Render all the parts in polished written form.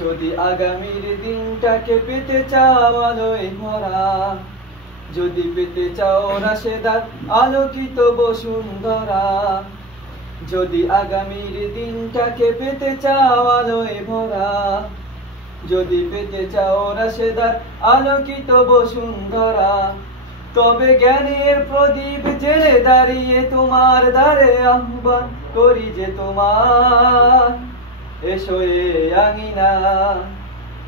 যদি আগামীর দিনটাকে পেতে চাও আলোয় ভরা, যদি পেতে চাও রাশেদার আলোকিত বসুন্ধরা, যদি আগামীর দিনটাকে পেতে চাও আলোয় ভরা, যদি পেতে চাও রাশেদার আলোকিত বসুন্ধরা, তবে জ্ঞানের প্রদীপ জেলে দাঁড়িয়ে তোমার দ্বারে আহ্বান করি যে তোমার, এসো এ আঙিনা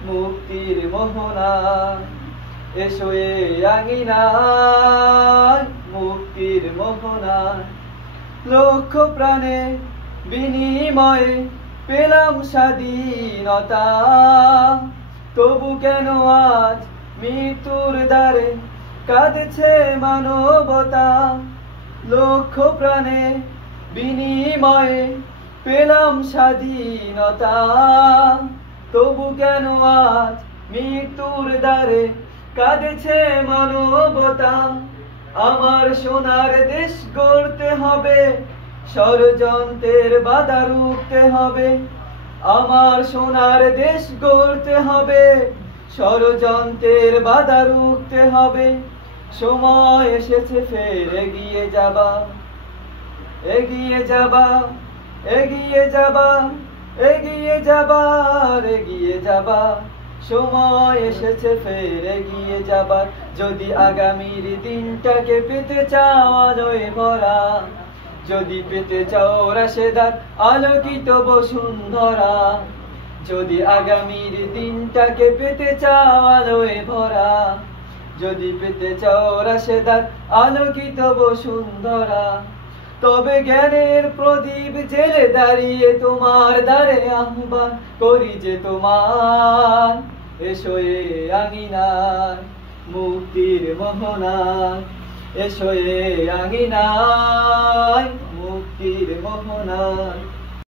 মুক্তির মোহনা, এসো এ আঙিনা মুক্তির মোহনা। লক্ষ প্রাণে বিনিময়ে পেলাম স্বাধীনতা, তবু কেন আজ মৃত্যুর দ্বারে কাঁদছে মানবতা। লক্ষ প্রাণে বিনিময়ে পেলাম স্বাধীনতা, তবু কেন আজ মৃত্যুর দ্বারে কাঁদছে মানবতা। আমার সোনার দেশ গড়তে হবে, ষড়যন্ত্রের বাধা রুখতে হবে। আমার সোনার দেশ গড়তে হবে, ষড়যন্ত্রের বাধা রুখতে হবে। সময় এসেছে ফের এগিয়ে যাবা, এগিয়ে যাবা, এগিয়ে যাবা, এগিয়ে যাবার, এগিয়ে যাবা। সময় এসেছে ফের এগিয়ে যাবার। যদি আগামীর দিনটাকে পেতে চাও আলোয় ভরা, যদি পেতে চাও রাশেদার আলোকিত বসুন্ধরা, যদি আগামীর দিনটাকে পেতে চাও আলোয় ভরা, যদি পেতে চাও রাশেদার আলোকিত বসুন্ধরা, তবে জ্ঞানের প্রদীপ জেলে দাঁড়িয়ে তোমার দ্বারে আহ্বান করি যে তোমার, এসো এ আঙিনায় মুক্তির মোহনায়, এসো এ আঙিনায় মুক্তির মোহনায়।